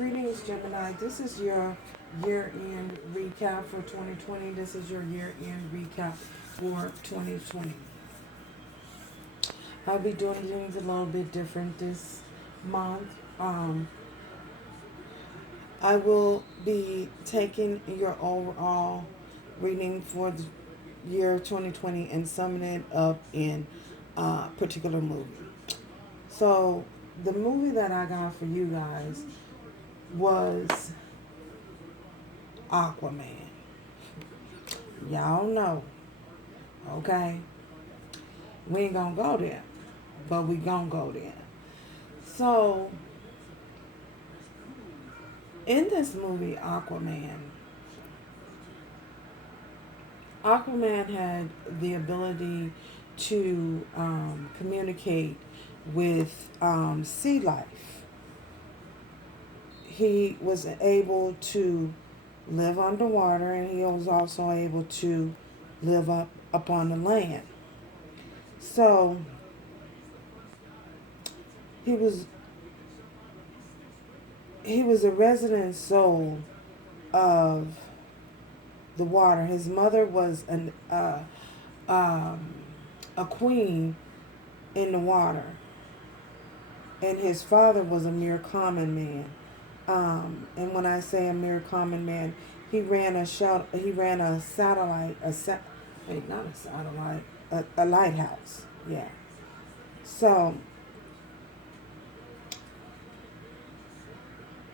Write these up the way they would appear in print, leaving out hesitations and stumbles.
Greetings, Gemini. This is your year-end recap for 2020. This is your year-end recap for 2020. I'll be doing things a little bit different this month. I will be taking your overall reading for the year 2020 and summing it up in a particular movie. So, the movie that I got for you guys was Aquaman. Y'all know, okay? We ain't gonna go there, but we gonna go there. So, in this movie, Aquaman had the ability to communicate with sea life. He was able to live underwater, and he was also able to live up on the land. So he was a resident soul of the water. His mother was a queen in the water, and his father was a mere common man. And when I say a mere common man, he ran a lighthouse. Yeah. So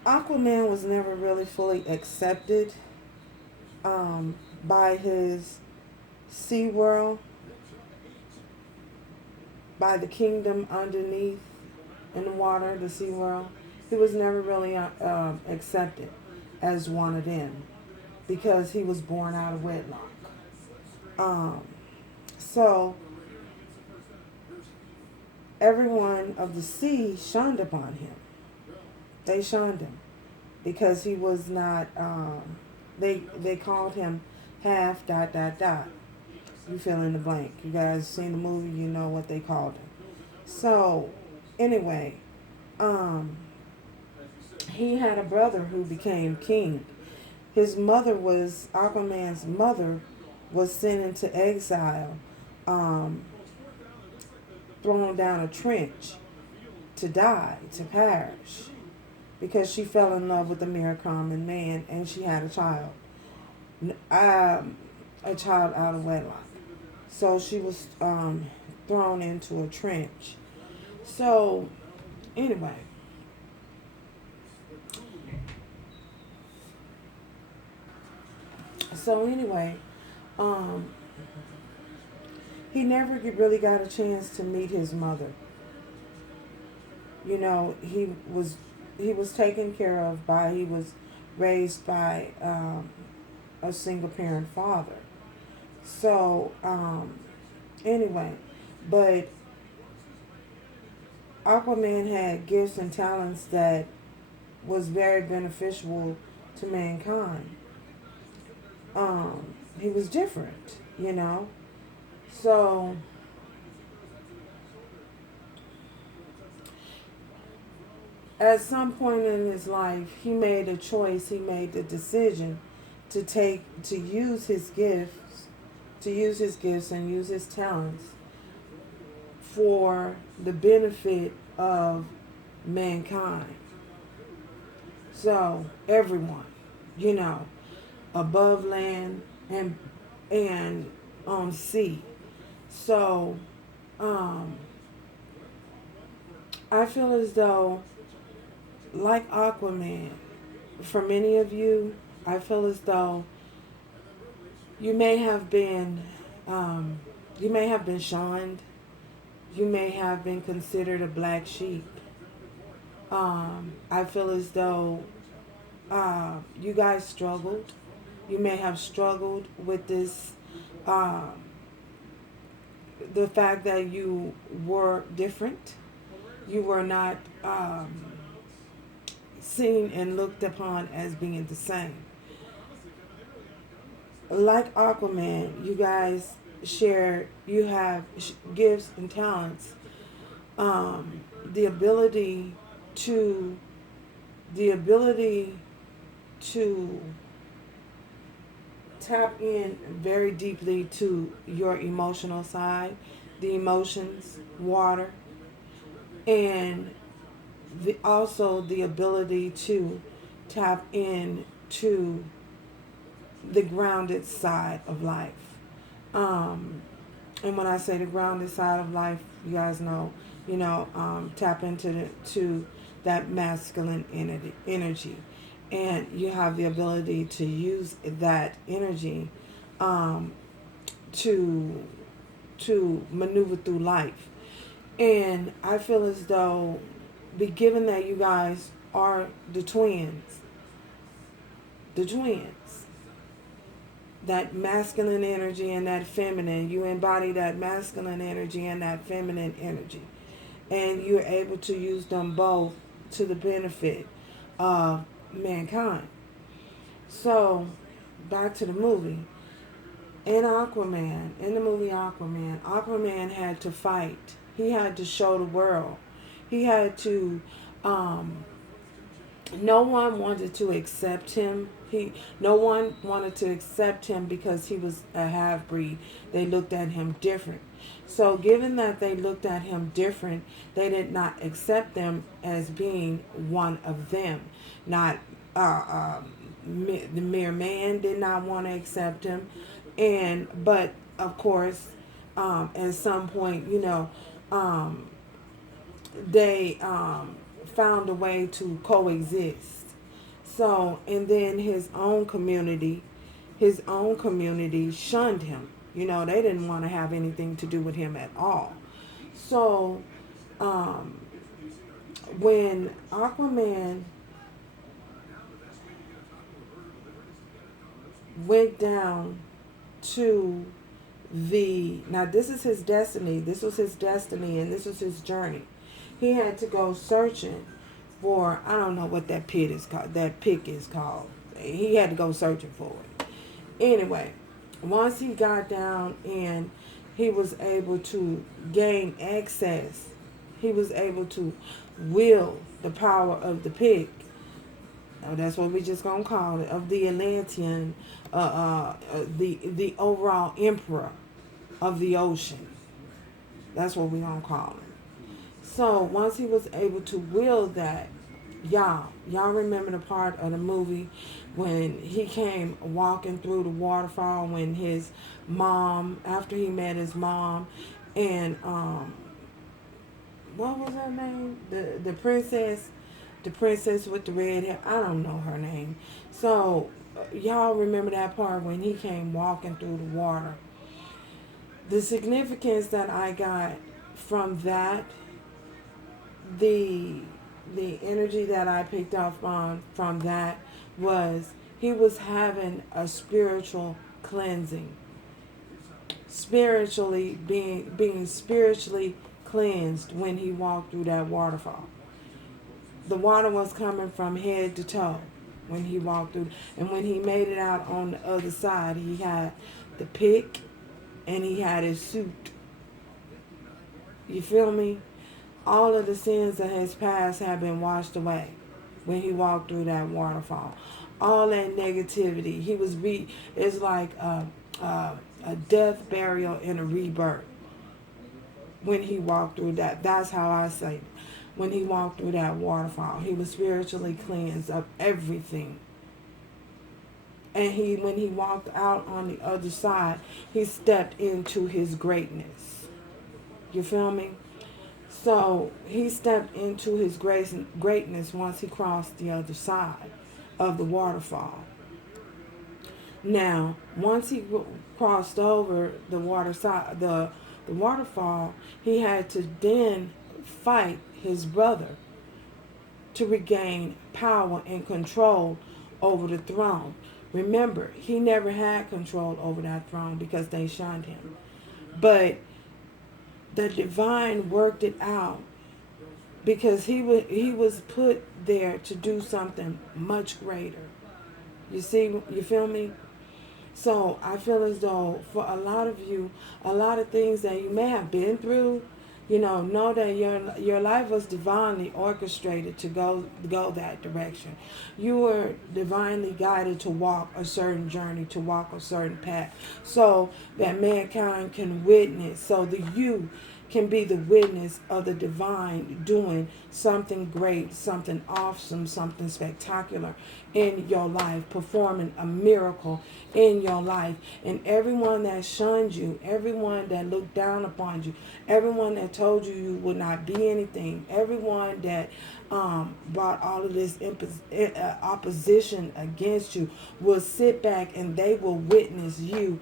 Aquaman was never really fully accepted by his sea world, by the kingdom underneath in the water, the sea world. He was never really accepted as one of them because he was born out of wedlock. So everyone of the sea shunned upon him. They shunned him because he was not, they called him half ... You fill in the blank. You guys seen the movie, you know what they called him. So, anyway, he had a brother who became king. Aquaman's mother was sent into exile, thrown down a trench to die, to perish, because she fell in love with a mere common man, and she had a child out of wedlock. So she was thrown into a trench. So, anyway, he never really got a chance to meet his mother. You know, he was taken care of he was raised by a single parent father. So, anyway, but Aquaman had gifts and talents that was very beneficial to mankind. He was different, you know. So at some point in his life, he made a choice. He made the decision to use his gifts and use his talents for the benefit of mankind. So everyone, you know, above land and on sea. So I feel as though, like Aquaman, for many of you, I feel as though you may have been shunned. You may have been considered a black sheep. I feel as though you guys struggled. You may have struggled with this, the fact that you were different. You were not seen and looked upon as being the same. Like Aquaman, you guys you have gifts and talents, the ability to the ability to tap in very deeply to your emotional side, the emotions, water, and also the ability to tap in to the grounded side of life. And when I say the grounded side of life, you guys know, tap into to that masculine energy. And you have the ability to use that energy to maneuver through life. And I feel as though, given that you guys are the twins, that masculine energy and that feminine, you embody that masculine energy and that feminine energy. And you're able to use them both to the benefit of mankind. So, back to the movie. In the movie Aquaman had to fight. He had to show the world. He had to, no one wanted to accept him. No one wanted to accept him because he was a half-breed. They looked at him different. So given that they looked at him different, they did not accept them as being one of them. Not the mere man did not want to accept him. But of course, at some point, they found a way to coexist. So, and then his own community shunned him. They didn't want to have anything to do with him at all. So, when Aquaman went down to now this is his destiny. This was his destiny, and this was his journey. He had to go searching for, I don't know what that pick is called. He had to go searching for it. Anyway, once he got down and he was able to gain access, he was able to wield the power of the pick. That's what we just gonna call it, of the Atlantean, the overall emperor of the ocean. That's what we gonna call him. So once he was able to wield that, y'all remember the part of the movie when he came walking through the waterfall, when his mom, after he met his mom, and what was her name? The princess with the red hair. I don't know her name. So y'all remember that part when he came walking through the water. The significance that I got from that, the energy that I picked up from that was he was having a spiritual cleansing. Spiritually being spiritually cleansed when he walked through that waterfall. The water was coming from head to toe when he walked through. And when he made it out on the other side, he had the pick and he had his suit. You feel me? All of the sins of his past have been washed away when he walked through that waterfall. All that negativity. It's like a death, burial, and a rebirth when he walked through that. That's how I say it. When he walked through that waterfall, he was spiritually cleansed of everything. And when he walked out on the other side, he stepped into his greatness. You feel me? So he stepped into his greatness once he crossed the other side of the waterfall. Now, once he crossed over the waterfall, he had to then fight his brother to regain power and control over the throne. Remember, he never had control over that throne because they shunned him. But the divine worked it out because he was put there to do something much greater. You see, you feel me? So I feel as though for a lot of you, a lot of things that you may have been through, Know that your life was divinely orchestrated to go that direction. You were divinely guided to walk a certain journey, to walk a certain path, so that mankind can witness, so that you can be the witness of the divine doing something great, something awesome, something spectacular in your life, performing a miracle in your life. And everyone that shunned you, everyone that looked down upon you, everyone that told you you would not be anything, everyone that brought all of this opposition against you, will sit back and they will witness you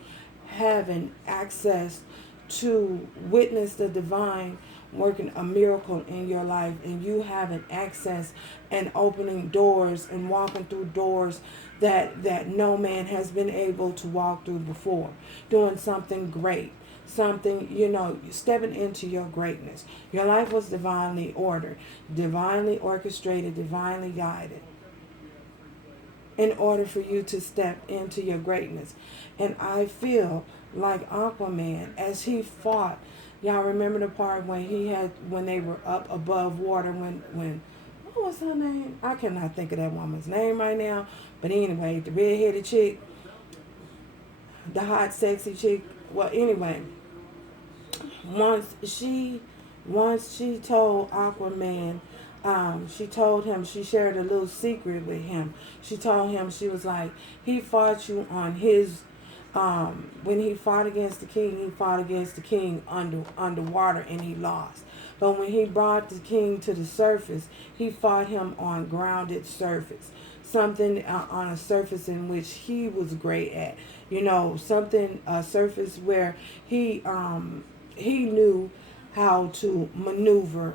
having access to witness the divine working a miracle in your life, and you having access and opening doors and walking through doors that no man has been able to walk through before, doing something great, something, stepping into your greatness. Your life was divinely ordered, divinely orchestrated, divinely guided, in order for you to step into your greatness. And I feel like Aquaman, as he fought, y'all remember the part when they were up above water, when what was her name? I cannot think of that woman's name right now. But anyway, the red-headed chick, the hot, sexy chick. Well, anyway, once she told Aquaman, she told him, she shared a little secret with him. She told him, she was like, he fought you on his, when he fought against the king underwater, and he lost. But when he brought the king to the surface, he fought him on grounded surface. Something on a surface in which he was great at. Something, a surface where he knew how to maneuver.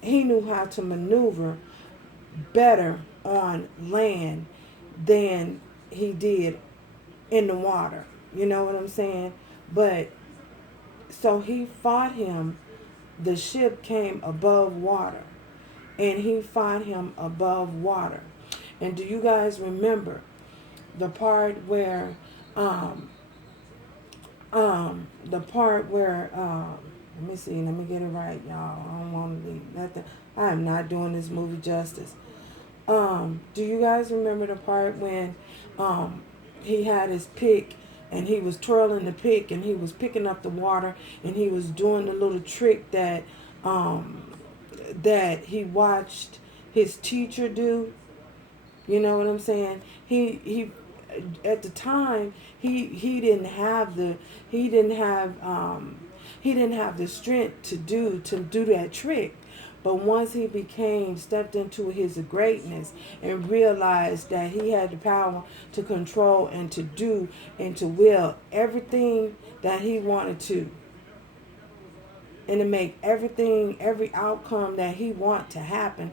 He knew how to maneuver better on land than he did in the water. You know what I'm saying? But so he fought him. The ship came above water, and he fought him above water. And do you guys remember the part where let me see, let me get it right, y'all. I don't want to leave nothing. I am not doing this movie justice. Do you guys remember the part when he had his pick, and he was twirling the pick, and he was picking up the water, and he was doing the little trick that he watched his teacher do? You know what I'm saying? He at the time he didn't have the strength to do that trick. But once he stepped into his greatness and realized that he had the power to control and to do and to will everything that he wanted to, and to make every outcome that he want to happen.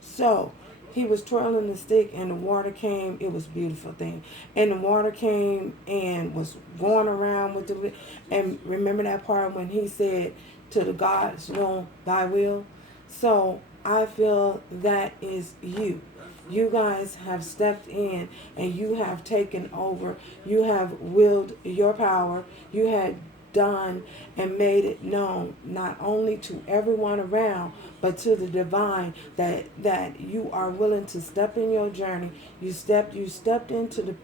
So he was twirling the stick, and the water came. It was a beautiful thing. And the water came and was going around with the. And remember that part when he said, to the gods, thy will. So I feel that is you. You guys have stepped in, and you have taken over. You have willed your power. You had done and made it known, not only to everyone around, but to the divine, that you are willing to step in your journey. You stepped into the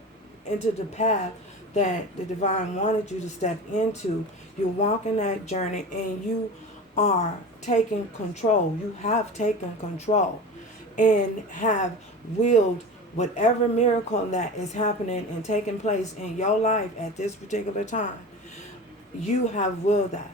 path that the divine wanted you to step into. You're walking that journey, and you are taking control. You have taken control and have willed whatever miracle that is happening and taking place in your life at this particular time. You have willed that.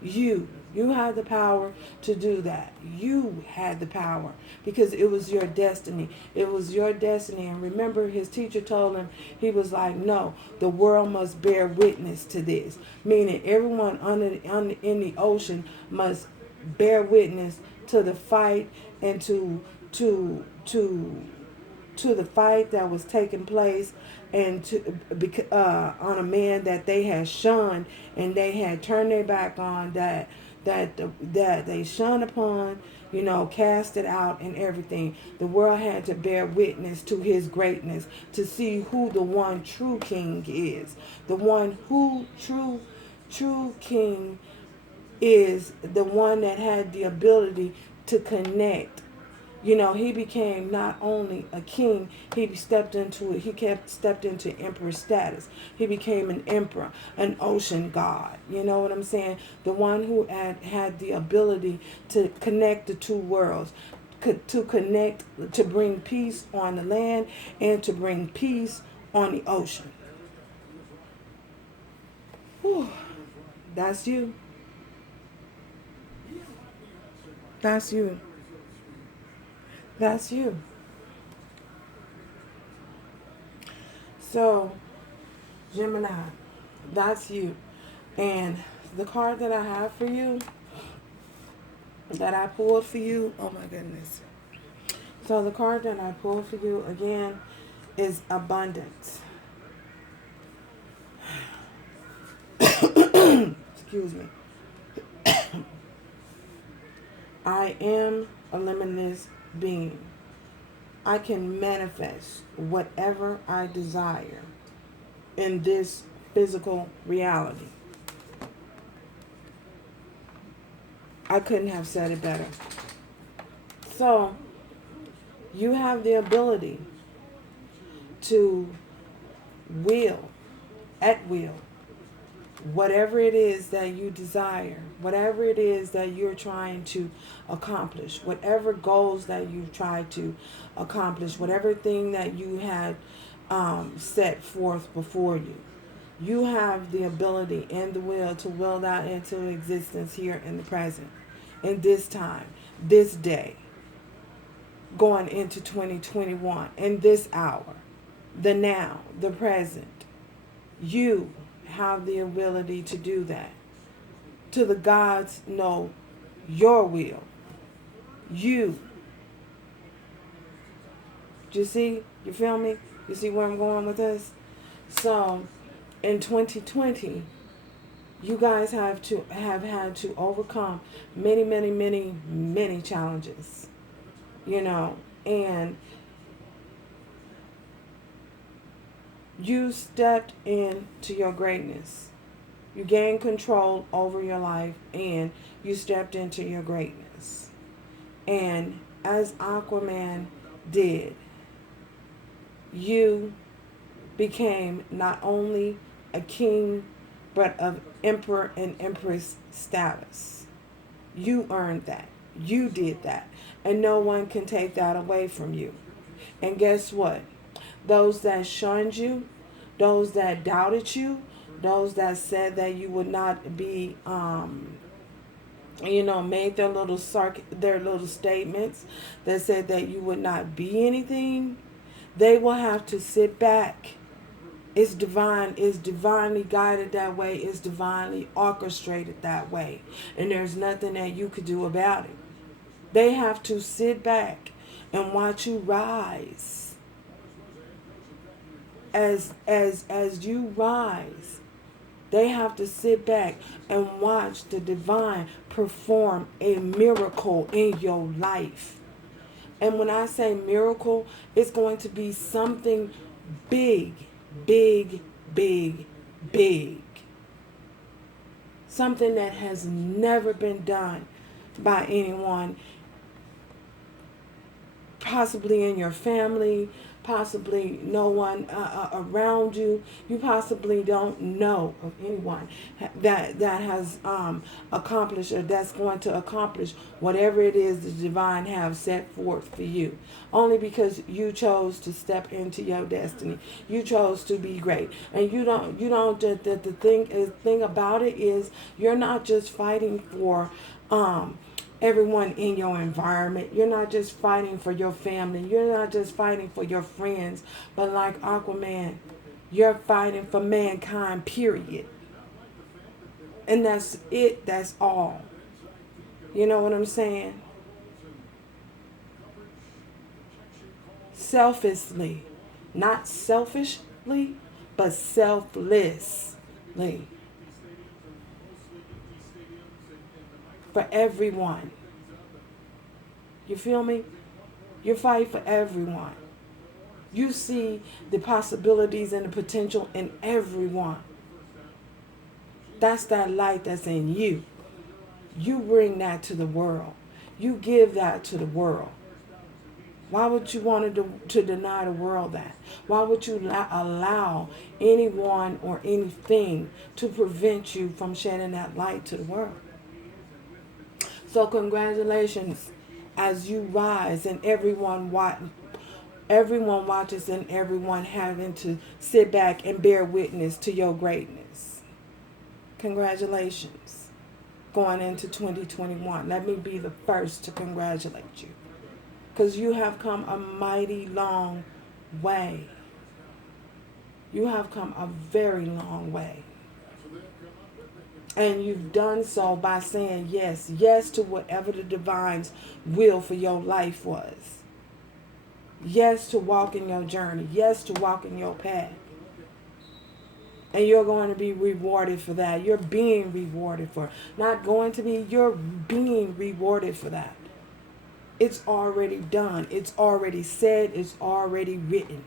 You had the power to do that. You had the power because it was your destiny. It was your destiny. And remember, his teacher told him, he was like, no, the world must bear witness to this. Meaning everyone in the ocean must bear witness to the fight and to the fight that was taking place, and on a man that they had shunned and they had turned their back on, that they shunned upon, cast it out and everything. The world had to bear witness to his greatness to see who the one true king is. The one who true king is the one that had the ability to connect. You know, he became not only a king, he stepped into it. He stepped into emperor status. He became an emperor, an ocean god. You know what I'm saying? The one who had the ability to connect the two worlds, to connect, to bring peace on the land and to bring peace on the ocean. Whew. That's you. That's you. That's you. So, Gemini, that's you. And the card that I have for you, that I pulled for you, oh my goodness. So the card that I pulled for you, again, is abundance. Excuse me. I am a limitless being. I can manifest whatever I desire in this physical reality. I couldn't have said it better. So, you have the ability to at will, whatever it is that you desire, whatever it is that you're trying to accomplish, whatever goals that you try to accomplish, whatever thing that you had set forth before you. You have the ability and the will to will that into existence here in the present, in this time, this day, going into 2021, in this hour, the now, the present. You have the ability to do that. To the gods know your will. You. Do you see? You feel me? You see where I'm going with this? So, in 2020, you guys have had to overcome many, many, many, many challenges. You know, and you stepped into your greatness. You gained control over your life and you stepped into your greatness. And as Aquaman did, you became not only a king, but of emperor and empress status. You earned that. You did that. And no one can take that away from you. And guess what? Those that shunned you, those that doubted you, those that said that you would not be, made their little statements that said that you would not be anything, they will have to sit back. It's divine. It's divinely guided that way. It's divinely orchestrated that way. And there's nothing that you could do about it. They have to sit back and watch you rise. As you rise, they have to sit back and watch the divine perform a miracle in your life. And when I say miracle, it's going to be something big, big, big, big. Something that has never been done by anyone, possibly in your family, possibly no one around you. You possibly don't know of anyone that has accomplished or that's going to accomplish whatever it is the divine have set forth for you. Only because you chose to step into your destiny. You chose to be great. And you don't the thing about it is you're not just fighting for everyone in your environment. You're not just fighting for your family. You're not just fighting for your friends. But like Aquaman, you're fighting for mankind, period. And that's it. That's all. You know what I'm saying? Selflessly. Not selfishly, but selflessly. For everyone. You feel me? You fight for everyone. You see the possibilities and the potential in everyone. That's that light that's in you. You bring that to the world. You give that to the world. Why would you want to deny the world that? Why would you allow anyone or anything to prevent you from shedding that light to the world? So congratulations as you rise and everyone watches and everyone having to sit back and bear witness to your greatness. Congratulations going into 2021. Let me be the first to congratulate you. Because you have come a mighty long way. You have come a very long way. And you've done so by saying yes. Yes to whatever the divine's will for your life was. Yes to walking your journey. Yes to walking your path. And you're going to be rewarded for that. You're being rewarded for it. Not going to be, you're being rewarded for that. It's already done. It's already said. It's already written.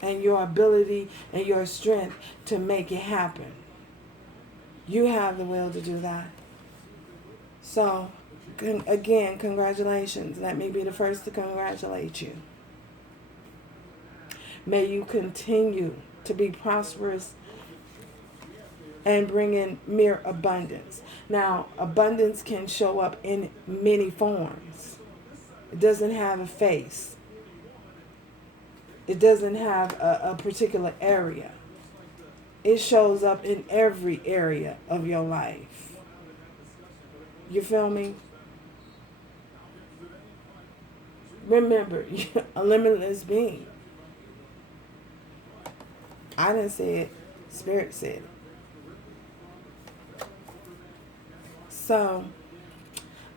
And your ability and your strength to make it happen. You have the will to do that. So, again, congratulations. Let me be the first to congratulate you. May you continue to be prosperous and bring in mere abundance. Now, abundance can show up in many forms. It doesn't have a face. It doesn't have a particular area. It shows up in every area of your life. You feel me? Remember, you're a limitless being. I didn't say it. Spirit said it. So,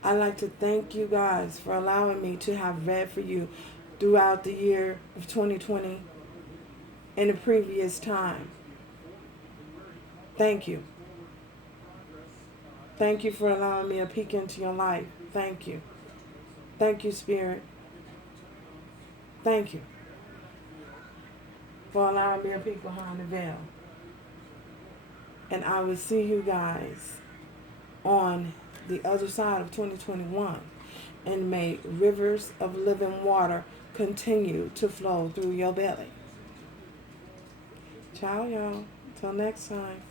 I'd like to thank you guys for allowing me to have read for you throughout the year of 2020 and the previous time. Thank you. Thank you for allowing me a peek into your life. Thank you. Thank you, Spirit. Thank you for allowing me a peek behind the veil. And I will see you guys on the other side of 2021. And may rivers of living water continue to flow through your belly. Ciao, y'all. Till next time.